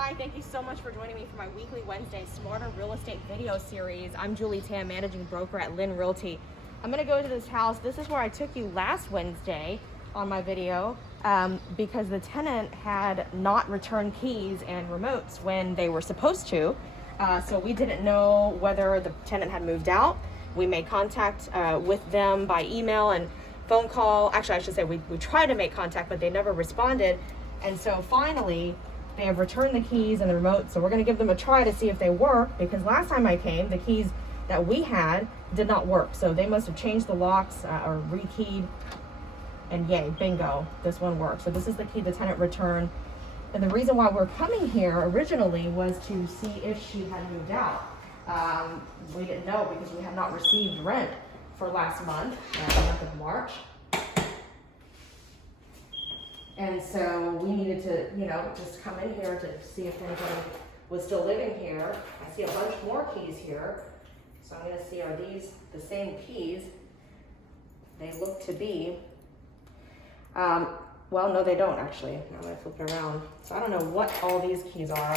Hi, thank you so much for joining me for my weekly Wednesday Smarter Real Estate video series. I'm Julie Tam, managing broker at LYN REALTY. I'm going to go to this house. This is where I took you last Wednesday on my video because the tenant had not returned keys and remotes when they were supposed to. So we didn't know whether the tenant had moved out. We made contact with them by email and phone call. Actually, I should say we tried to make contact, but they never responded. And so finally, they have returned the keys and the remote, so we're going to give them a try to see if they work, because last time I came, the keys that we had did not work. So they must have changed the locks or rekeyed, and yay, bingo, this one works. So this is the key the tenant returned. And the reason why we're coming here originally was to see if she had moved out. We didn't know because we had not received rent for last month, the month of March. And so we needed to, just come in here to see if anybody was still living here. I see a bunch more keys here. So I'm gonna see, are these the same keys? They look to be. Well, no, they don't actually. Now I'm gonna flip it around. So I don't know what all these keys are.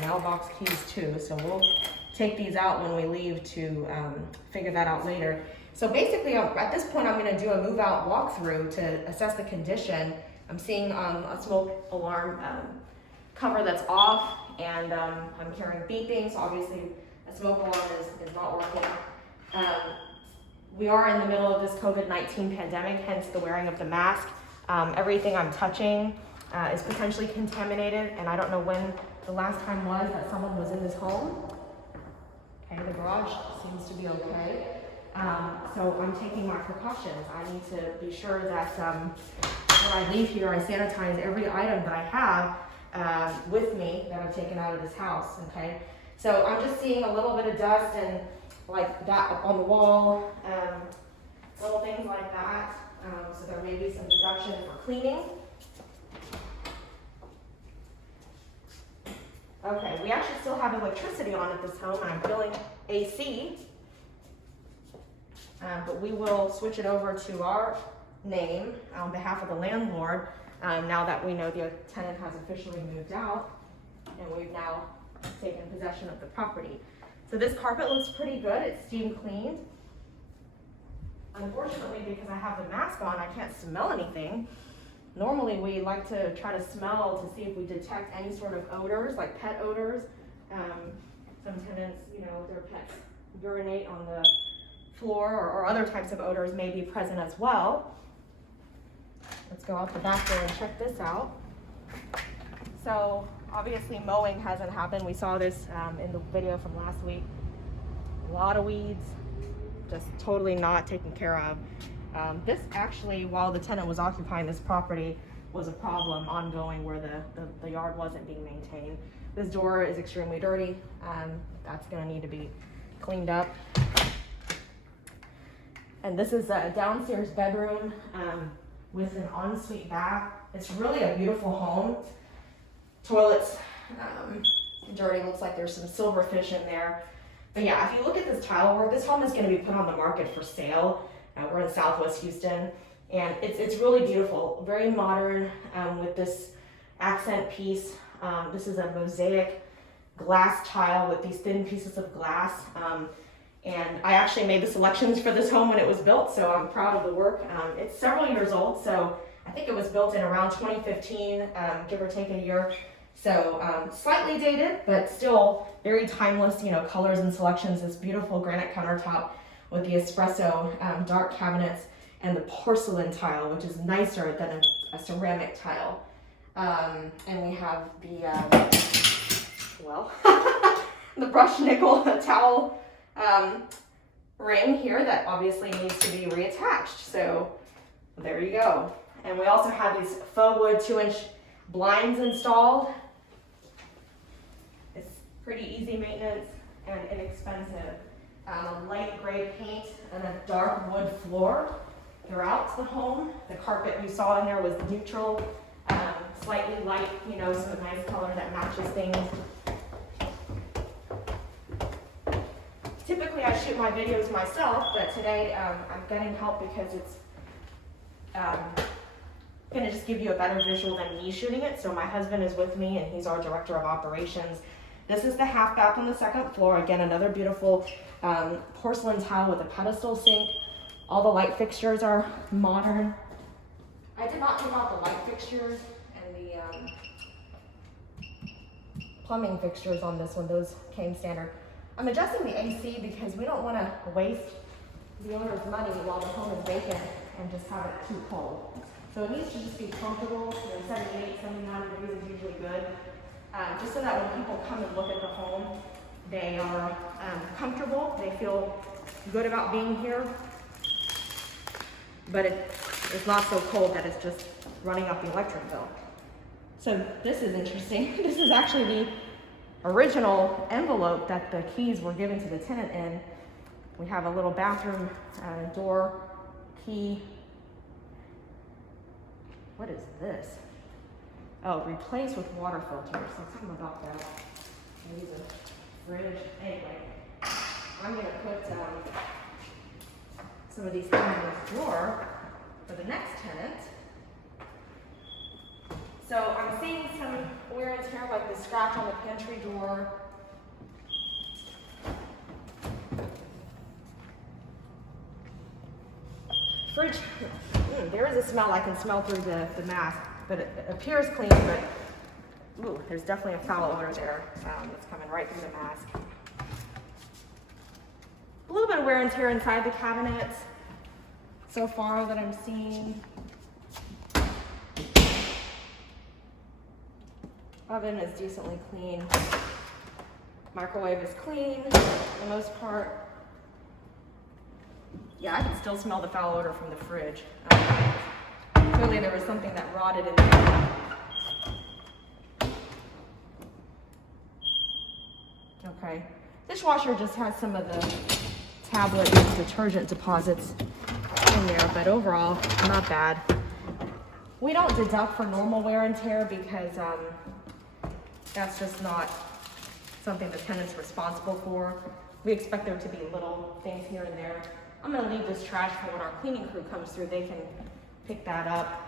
Mailbox keys too. So we'll take these out when we leave to figure that out later. So basically, at this point, I'm going to do a move-out walkthrough to assess the condition. I'm seeing a smoke alarm cover that's off, and I'm hearing beeping, so obviously a smoke alarm is not working. We are in the middle of this COVID-19 pandemic, hence the wearing of the mask. Everything I'm touching is potentially contaminated, and I don't know when the last time was that someone was in this home. Okay, the garage seems to be okay. So I'm taking my precautions. I need to be sure that when I leave here, I sanitize every item that I have with me that I've taken out of this house, okay? So I'm just seeing a little bit of dust and like that up on the wall, little things like that. So there may be some deduction for cleaning. Okay, we actually still have electricity on at this home, and I'm feeling AC. But we will switch it over to our name on behalf of the landlord now that we know the tenant has officially moved out and we've now taken possession of the property. So this carpet looks pretty good. It's steam cleaned. Unfortunately, because I have the mask on, I can't smell anything. Normally, we like to try to smell to see if we detect any sort of odors, like pet odors. Some tenants, their pets urinate on the floor, or other types of odors may be present as well. Let's go out the back door and check this out. So obviously mowing hasn't happened. We saw this in the video from last week. A lot of weeds, just totally not taken care of. This actually, while the tenant was occupying this property, was a problem ongoing where the yard wasn't being maintained. This door is extremely dirty. That's gonna need to be cleaned up. And this is a downstairs bedroom with an ensuite bath. It's really a beautiful home. Toilet's dirty, looks like there's some silverfish in there. But yeah, if you look at this tile work, this home is gonna be put on the market for sale. We're in Southwest Houston, and it's really beautiful, very modern with this accent piece. This is a mosaic glass tile with these thin pieces of glass. And I actually made the selections for this home when it was built, so I'm proud of the work. It's several years old, so I think it was built in around 2015, give or take a year. So slightly dated, but still very timeless, colors and selections. This beautiful granite countertop with the espresso dark cabinets and the porcelain tile, which is nicer than a ceramic tile. And we have the, the brushed nickel towel ring here that obviously needs to be reattached. So there you go. And we also have these faux wood 2-inch blinds installed. It's pretty easy maintenance and inexpensive. A light gray paint and a dark wood floor throughout the home. The carpet you saw in there was neutral, slightly light, so a nice color that matches things. Typically I shoot my videos myself, but today I'm getting help because it's gonna just give you a better visual than me shooting it. So my husband is with me and he's our director of operations. This is the half bath on the second floor. Again, another beautiful porcelain tile with a pedestal sink. All the light fixtures are modern. I did not leave out the light fixtures and the plumbing fixtures on this one. Those came standard. I'm adjusting the AC because we don't want to waste the owner's money while the home is vacant and just have it too cold. So it needs to just be comfortable. 78, 79 degrees is usually good. Just so that when people come and look at the home, they are comfortable, they feel good about being here, but it's not so cold that it's just running up the electric bill. So this is interesting. This is actually the original envelope that the keys were given to the tenant in. We have a little bathroom door key. What is this? Oh, replace with water filters. So something about that. Maybe the fridge. Anyway, I'm gonna put some of these things in this drawer for the next tenant. So I'm seeing some wear and tear, like the scratch on the pantry door. Fridge, there is a smell I can smell through the mask, but it appears clean, but ooh, there's definitely a foul odor there that's coming right through the mask. A little bit of wear and tear inside the cabinets so far that I'm seeing. Oven is decently clean. Microwave is clean for the most part. Yeah, I can still smell the foul odor from the fridge. Clearly there was something that rotted in there. Okay. Dishwasher just has some of the tablet detergent deposits in there, but overall, not bad. We don't deduct for normal wear and tear because that's just not something the tenant's responsible for. We expect there to be little things here and there. I'm gonna leave this trash for when our cleaning crew comes through, they can pick that up.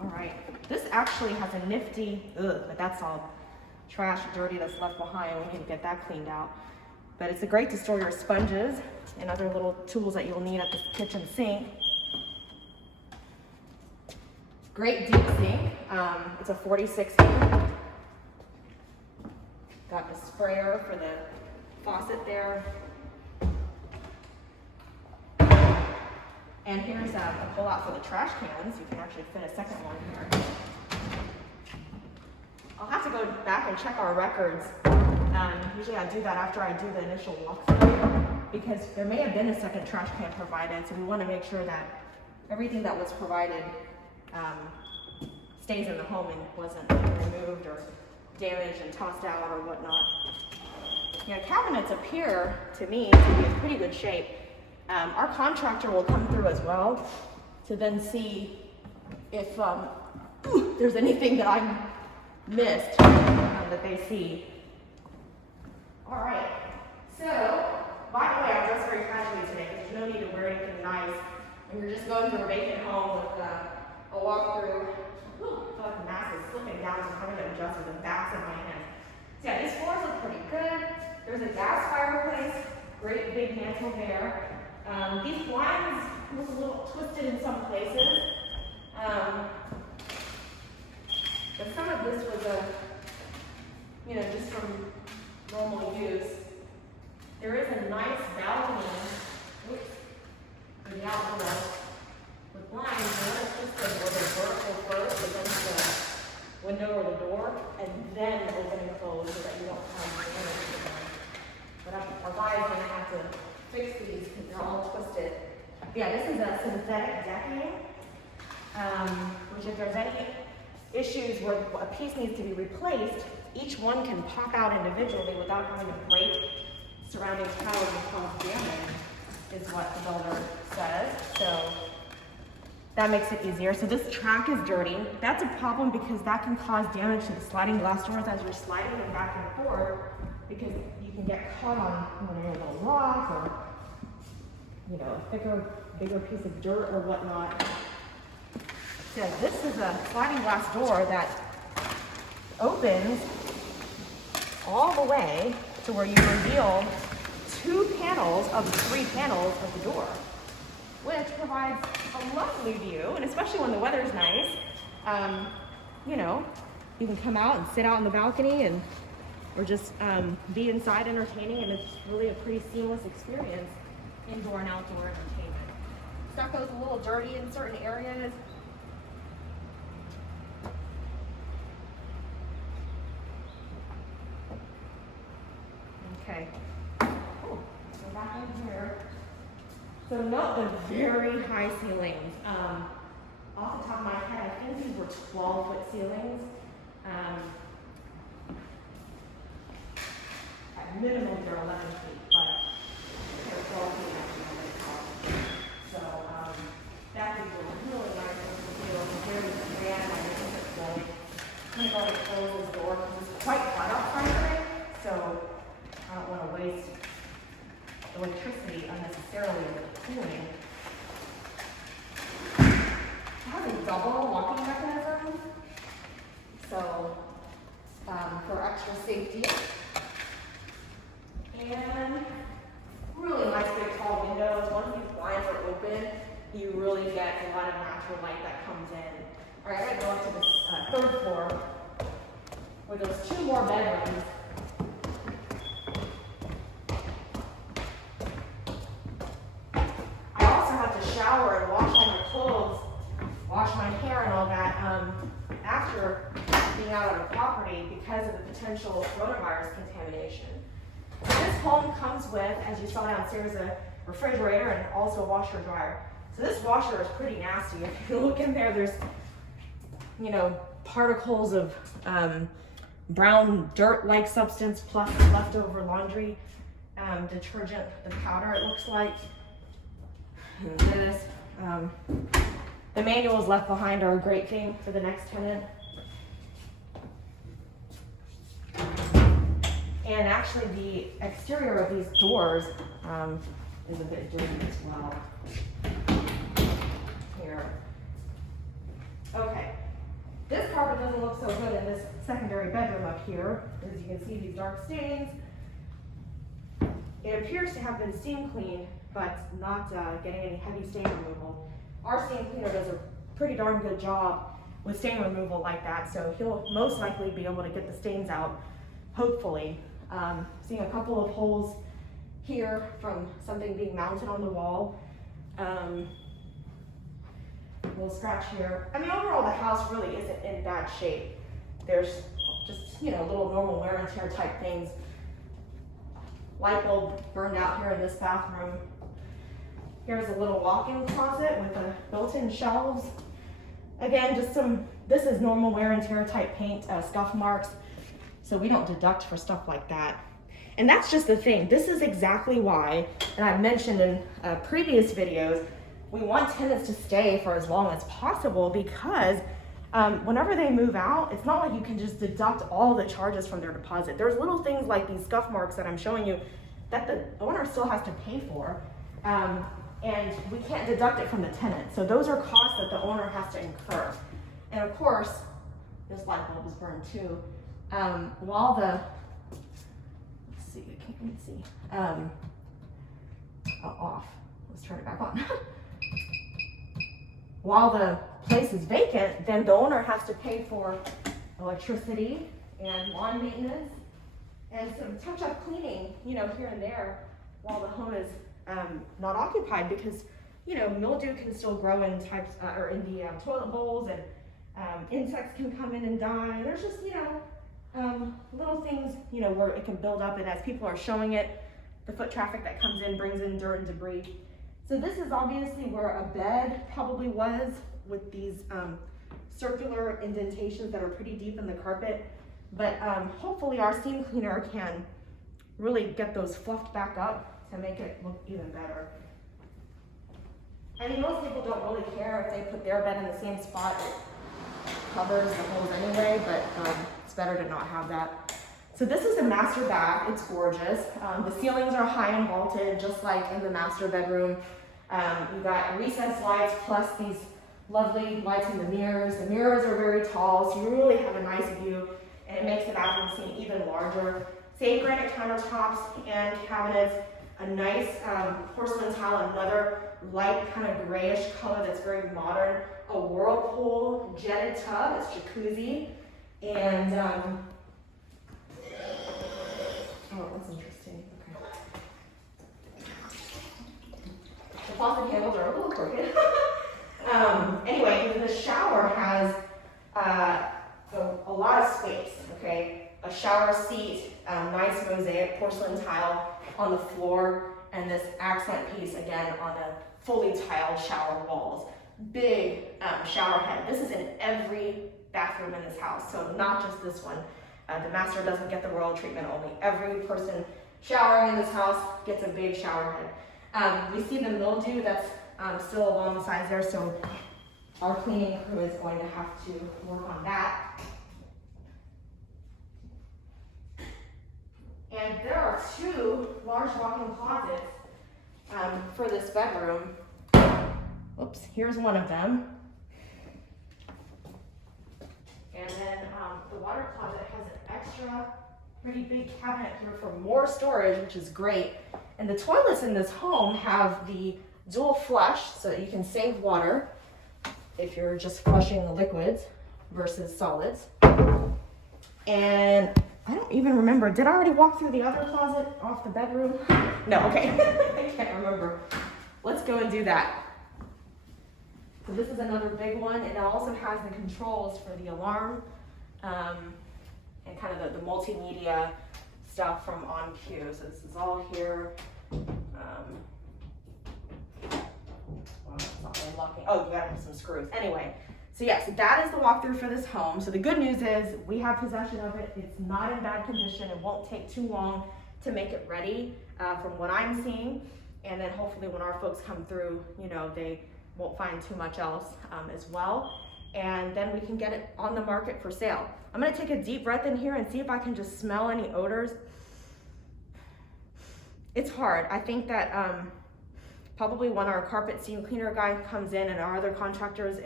All right, this actually has a nifty, but that's all trash, dirty that's left behind. We need to get that cleaned out. But it's great to store your sponges and other little tools that you'll need at the kitchen sink. Great deep sink. It's a 46 liter. Got the sprayer for the faucet there. And here's a pull out for the trash cans. You can actually fit a second one here. I'll have to go back and check our records. Usually I do that after I do the initial walkthrough because there may have been a second trash can provided, so we want to make sure that everything that was provided stays in the home and wasn't removed or damaged and tossed out or whatnot. Yeah, cabinets appear to me to be in pretty good shape. Our contractor will come through as well to then see if there's anything that I missed that they see. All right, so by the way, I'm dressed very casually today because there's no need to wear anything nice. When you're just going through a vacant home with a walkthrough, I feel like the mask is slipping down, so I'm having to adjust with the backs of my hands. So yeah, these floors look pretty good. There's a gas fireplace, great big mantle there. These blinds look a little twisted in some places. But some of this was just from normal use. There is a nice balcony in the outdoor with blinds. One is twisted where they're vertical first against the window or the door, and then open and close so that you don't have damage to them. But our guy is going to have to fix these because they're all twisted. Yeah, this is a synthetic decking, which if there's any issues where a piece needs to be replaced, each one can pop out individually without having to break surrounding towers and cause damage, is what the builder says. So that makes it easier. So this track is dirty. That's a problem because that can cause damage to the sliding glass doors as you're sliding them back and forth, because you can get caught on a little rock or a thicker, bigger piece of dirt or whatnot. So this is a sliding glass door that opens all the way to where you reveal 2 panels of the 3 panels of the door, which provides a lovely view, and especially when the weather's nice, you know, you can come out and sit out on the balcony and or just be inside entertaining, and it's really a pretty seamless experience, indoor and outdoor entertainment. Stucco's a little dirty in certain areas. Okay. Oh, go back in here. So note the very high ceilings. Off the top of my head, I think these were 12-foot ceilings. At minimum, they're 11 feet, but they're 12 feet actually on this top. So that gives you a really nice feel. It's very grand, magnificent building. I'm going to close this door because it's quite hot outside today, so I don't want to waste electricity unnecessarily with the cooling. It has a double locking mechanism, so for extra safety. And really nice big tall windows. Once these blinds are open, you really get a lot of natural light that comes in. All right, I'm gonna go up to the 3rd floor where there's 2 more bedrooms. I also have to shower and wash all my clothes, wash my hair and all that after being out on a property because of the potential coronavirus contamination. This home comes with, as you saw downstairs, a refrigerator and also a washer dryer. So this washer is pretty nasty. If you look in there, there's, you know, particles of brown dirt-like substance plus leftover laundry detergent, the powder it looks like. And this, the manuals left behind are a great thing for the next tenant. And actually the exterior of these doors is a bit dirty as well. Here. Okay. This carpet doesn't look so good in this secondary bedroom up here. As you can see, these dark stains. It appears to have been steam cleaned, but not getting any heavy stain removal. Our stain cleaner does a pretty darn good job with stain removal like that, so he'll most likely be able to get the stains out, hopefully. Seeing a couple of holes here from something being mounted on the wall. A little scratch here. I mean, overall, the house really isn't in bad shape. There's just, you know, little normal wear and tear type things. Light bulb burned out here in this bathroom. Here's a little walk-in closet with a built-in shelves. Again, just this is normal wear and tear type paint, scuff marks. So we don't deduct for stuff like that. And that's just the thing. This is exactly why, and I've mentioned in previous videos, we want tenants to stay for as long as possible because whenever they move out, it's not like you can just deduct all the charges from their deposit. There's little things like these scuff marks that I'm showing you that the owner still has to pay for. And we can't deduct it from the tenant. So those are costs that the owner has to incur. And of course, this light bulb is burned too. While the, let's see, I can't even see, off, let's turn it back on. While the place is vacant, then the owner has to pay for electricity and lawn maintenance and some touch-up cleaning, you know, here and there while the home is not occupied because, you know, mildew can still grow in types, or in the toilet bowls, and insects can come in and die. There's just, you know, little things, you know, where it can build up, and as people are showing it, the foot traffic that comes in brings in dirt and debris. So this is obviously where a bed probably was, with these circular indentations that are pretty deep in the carpet. But hopefully our steam cleaner can really get those fluffed back up to make it look even better. I mean, most people don't really care if they put their bed in the same spot. It covers the holes anyway, but it's better to not have that. So this is the master bath. It's gorgeous. The ceilings are high and vaulted, just like in the master bedroom. You got recessed lights plus these lovely lights in the mirrors. The mirrors are very tall, so you really have a nice view, and it makes the bathroom seem even larger. Same granite countertops and cabinets, a nice porcelain tile, another light kind of grayish color that's very modern, a whirlpool jetted tub, it's jacuzzi, and oh, that's interesting. Okay. The faucet handles are a little crooked. Anyway, the shower has a lot of space, okay? A shower seat, nice mosaic porcelain tile on the floor, and this accent piece again on the fully tiled shower walls. Big shower head. This is in every bathroom in this house, so not just this one. The master doesn't get the royal treatment, only every person showering in this house gets a big shower head. We see the mildew that's still along the sides there, so our cleaning crew is going to have to work on that. And there are two large walk-in closets for this bedroom. Oops, here's one of them. And then the water closet has an extra pretty big cabinet here for more storage, which is great. And the toilets in this home have the dual flush so that you can save water if you're just flushing the liquids versus solids. And I don't even remember, did I already walk through the other closet off the bedroom? No, okay, I can't remember. Let's go and do that. So this is another big one, and it also has the controls for the alarm and kind of the multimedia stuff from on cue. So this is all here. Well, it's not unlocking. Oh, you gotta have some screws. Anyway, so yes, that is the walkthrough for this home. So the good news is we have possession of it. It's not in bad condition. It won't take too long to make it ready from what I'm seeing. And then hopefully when our folks come through, you know, they won't find too much else as well. And then we can get it on the market for sale. I'm gonna take a deep breath in here and see if I can just smell any odors. It's hard. I think that probably when our carpet seam cleaner guy comes in and our other contractors,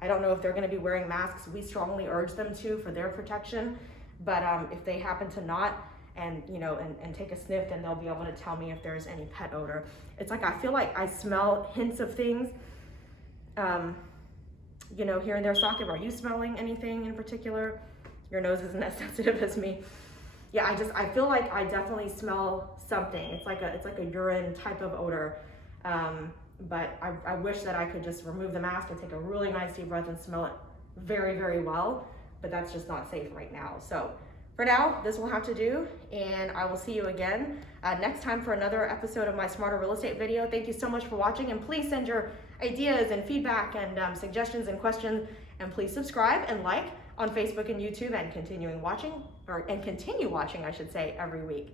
I don't know if they're gonna be wearing masks, we strongly urge them to for their protection. But if they happen to not, and you know, and take a sniff, then they'll be able to tell me if there's any pet odor. It's like I feel like I smell hints of things, you know, here and there. Socket, are you smelling anything in particular? Your nose isn't as sensitive as me. Yeah, I feel like I definitely smell something. It's like a urine type of odor. But I wish that I could just remove the mask and take a really nice deep breath and smell it very, very well, but that's just not safe right now. So for now, this will have to do, and I will see you again next time for another episode of my Smarter Real Estate video. Thank you so much for watching, and please send your ideas and feedback and suggestions and questions, and please subscribe and like on Facebook and YouTube, and continue watching, I should say, every week.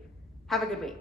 Have a good week.